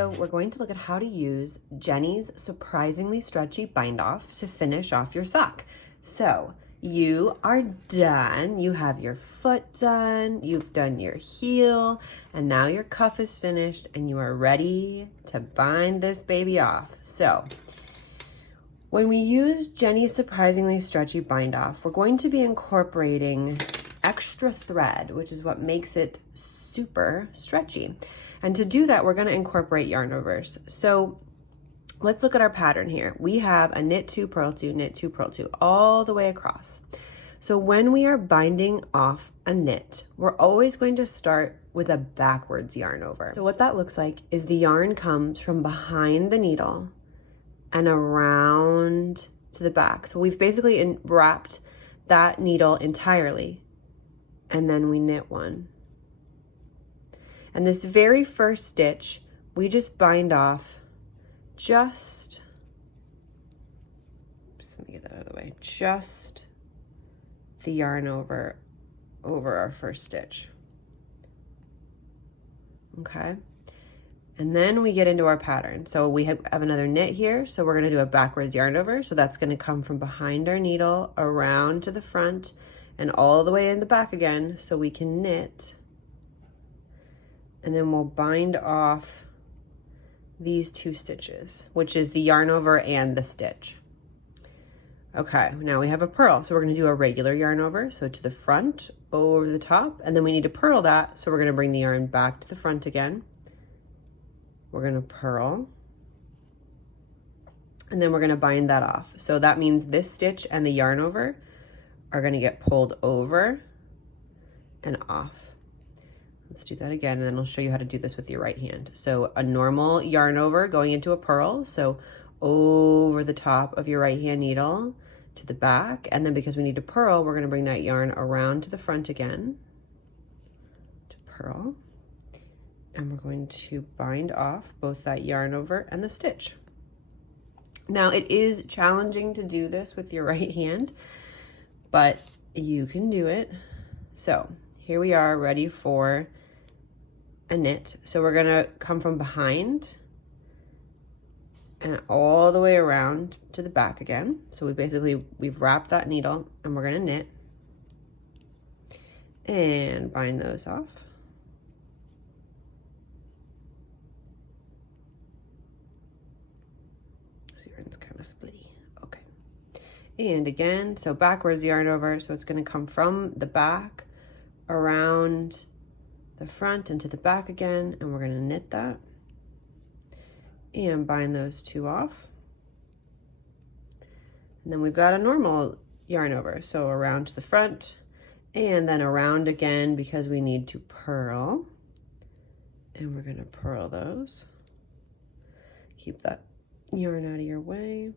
video, we're going to look at how to use Jenny's surprisingly stretchy bind off to finish off your sock. So you are done. You have your foot done, you've done your heel, and now your cuff is finished and you are ready to bind this baby off. So when we use Jenny's surprisingly stretchy bind off, we're going to be incorporating extra thread, which is what makes it super stretchy. And to do that, we're going to incorporate yarn overs. So let's look at our pattern here. We have a knit 2, purl 2, knit 2, purl 2 all the way across. So when we are binding off a knit, we're always going to start with a backwards yarn over. So what that looks like is the yarn comes from behind the needle and around to the back. So we've basically wrapped that needle entirely, and then we knit one. And this very first stitch, we just bind off just let me get that out of the way, just the yarn over our first stitch. Okay. And then we get into our pattern. So we have another knit here. So we're going to do a backwards yarn over. So that's going to come from behind our needle around to the front and all the way in the back again. So we can knit. And then we'll bind off these 2 stitches, which is the yarn over and the stitch. Okay, now we have a purl. So we're going to do a regular yarn over. So to the front, over the top, and then we need to purl that. So we're going to bring the yarn back to the front again. We're going to purl, and then we're going to bind that off. So that means this stitch and the yarn over are going to get pulled over and off. Let's do that again, and then I'll show you how to do this with your right hand. So a normal yarn over going into a purl, so over the top of your right hand needle to the back, and then because we need to purl, we're going to bring that yarn around to the front again to purl. And we're going to bind off both that yarn over and the stitch. Now it is challenging to do this with your right hand, but you can do it. So here we are ready for a knit. So we're gonna come from behind and all the way around to the back again. So we've wrapped that needle and we're gonna knit and bind those off. It's kind of splitty. Okay. And again, so backwards yarn over. So it's going to come from the back around the front and to the back again. And we're going to knit that and bind those 2 off. And then we've got a normal yarn over. So around to the front and then around again because we need to purl. And we're going to purl those. Keep that yarn out of your way,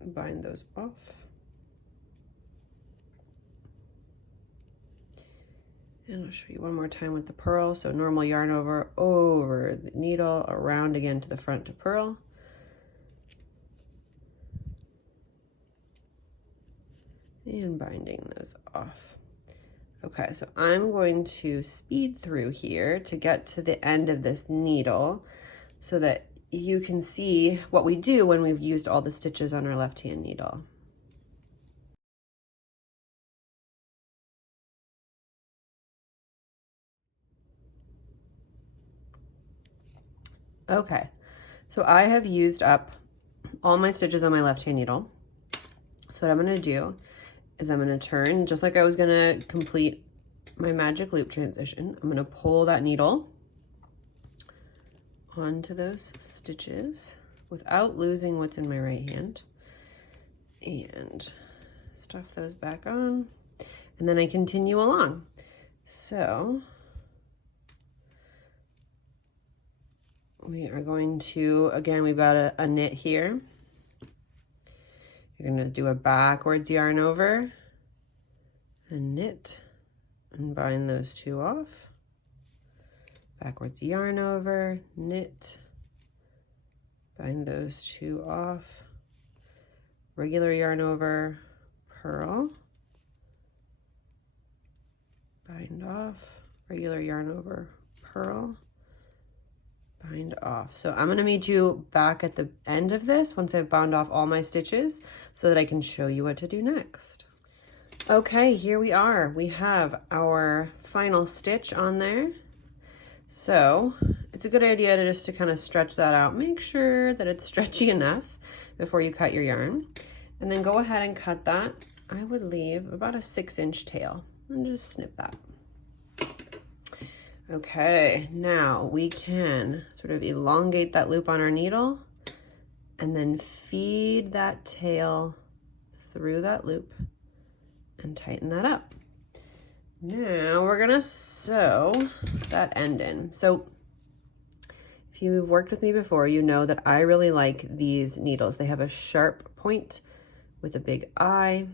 bind those off. And I'll show you one more time with the purl. So normal yarn over the needle, around again to the front to purl. And binding those off. Okay, so I'm going to speed through here to get to the end of this needle so that you can see what we do when we've used all the stitches on our left hand needle. Okay, so I have used up all my stitches on my left hand needle. So what I'm going to do is I'm going to turn, just like I was going to complete my magic loop transition, I'm going to pull that needle onto those stitches without losing what's in my right hand and stuff those back on, and then I continue along. So we are going to, again, we've got a knit here. You're going to do a backwards yarn over and knit and bind those 2 off. Backwards yarn over, knit, bind those 2 off, regular yarn over, purl, bind off, regular yarn over, purl, bind off. So I'm gonna meet you back at the end of this once I've bound off all my stitches so that I can show you what to do next. Okay, here we are. We have our final stitch on there. So it's a good idea to just kind of stretch that out. Make sure that it's stretchy enough before you cut your yarn. And then go ahead and cut that. I would leave about a 6-inch tail and just snip that. Okay, now we can sort of elongate that loop on our needle and then feed that tail through that loop and tighten that up. Now we're gonna sew that end in. So if you've worked with me before, you know that I really like these needles. They have a sharp point with a big eye.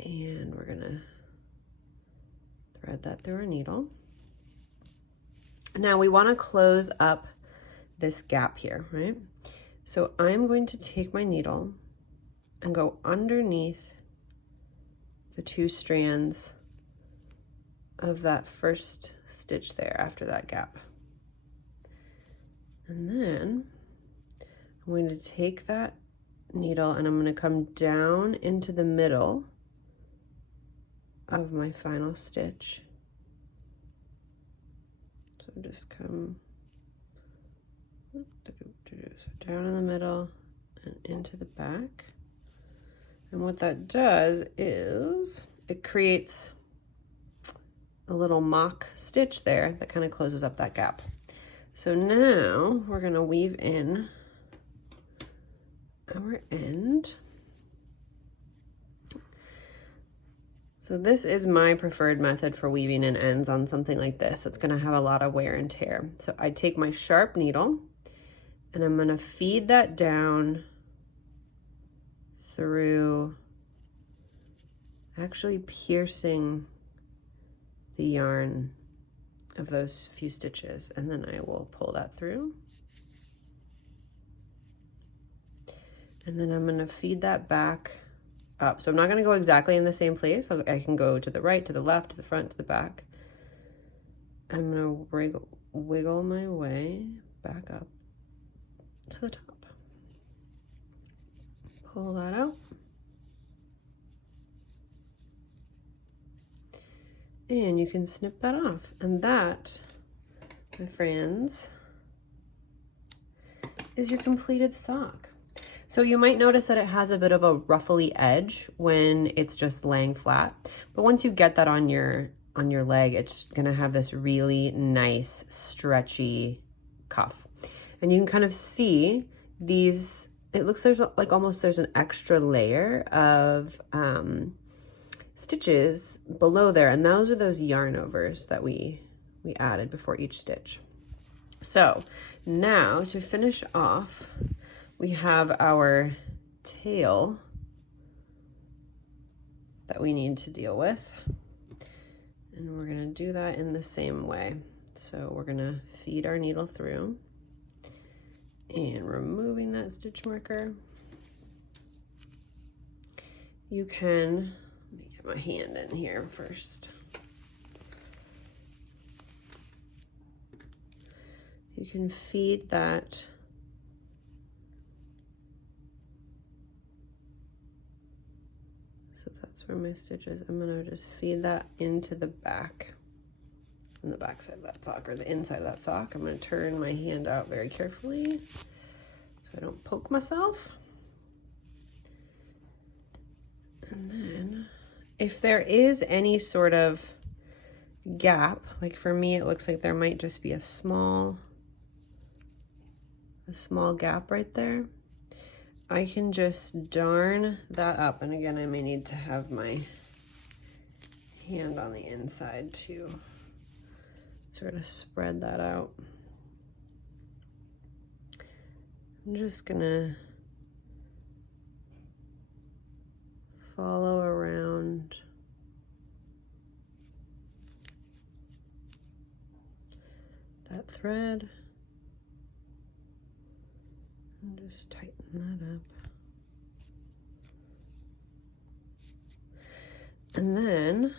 And we're gonna thread that through our needle. Now we wanna close up this gap here, right? So I'm going to take my needle and go underneath the 2 strands of that first stitch there after that gap. And then I'm going to take that needle and I'm going to come down into the middle of my final stitch. So just come down in the middle and into the back. And what that does is it creates a little mock stitch there that kind of closes up that gap. So now we're going to weave in our end. So this is my preferred method for weaving in ends on something like this. It's going to have a lot of wear and tear. So I take my sharp needle and I'm going to feed that down through, actually piercing the yarn of those few stitches, and then I will pull that through. And then I'm gonna feed that back up. So I'm not gonna go exactly in the same place. I can go to the right, to the left, to the front, to the back. I'm gonna wiggle my way back up to the top. Pull that out. And you can snip that off. And that, my friends, is your completed sock. So you might notice that it has a bit of a ruffly edge when it's just laying flat. But once you get that on your leg, it's gonna have this really nice stretchy cuff. And you can kind of see these, it looks like almost there's an extra layer of stitches below there, and those are those yarn overs that we added before each stitch. So now to finish off, we have our tail that we need to deal with, and we're going to do that in the same way. So we're going to feed our needle through and removing that stitch marker. You can, let me get my hand in here first. You can feed that where my stitch is. I'm gonna just feed that into the back, on the back side of that sock, or the inside of that sock. I'm gonna turn my hand out very carefully so I don't poke myself. And then if there is any sort of gap, like for me it looks like there might just be a small gap right there, I can just darn that up. And again, I may need to have my hand on the inside to sort of spread that out. I'm just gonna follow around that thread and just tighten that up. And then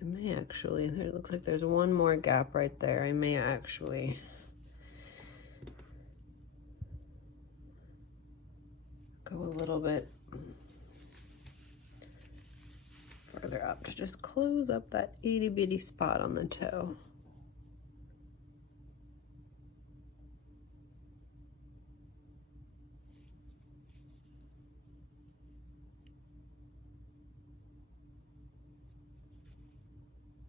I may actually, there looks like there's one more gap right there. I may actually go a little bit further up to just close up that itty bitty spot on the toe.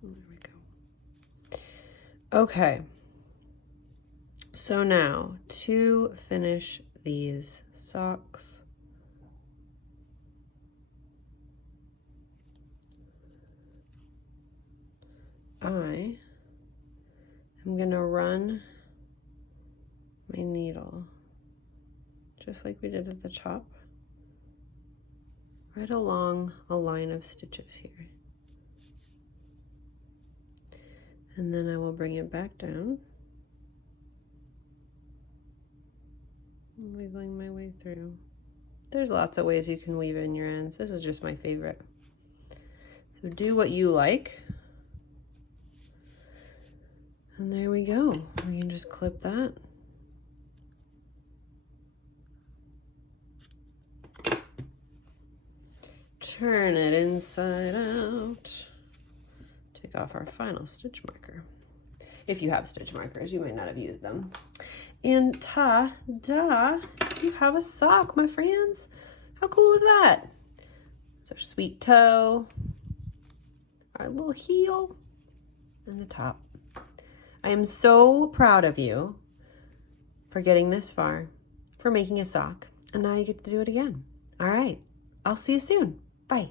There we go. Okay, so now to finish these socks, I am gonna run my needle just like we did at the top, right along a line of stitches here. And then I will bring it back down, wiggling my way through. There's lots of ways you can weave in your ends. This is just my favorite. So do what you like. And there we go. We can just clip that. Turn it inside out. Take off our final stitch marker. If you have stitch markers, you might not have used them. And ta-da, you have a sock, my friends. How cool is that? It's our sweet toe, our little heel, and the top. I am so proud of you for getting this far, for making a sock, and now you get to do it again. All right, I'll see you soon. Bye.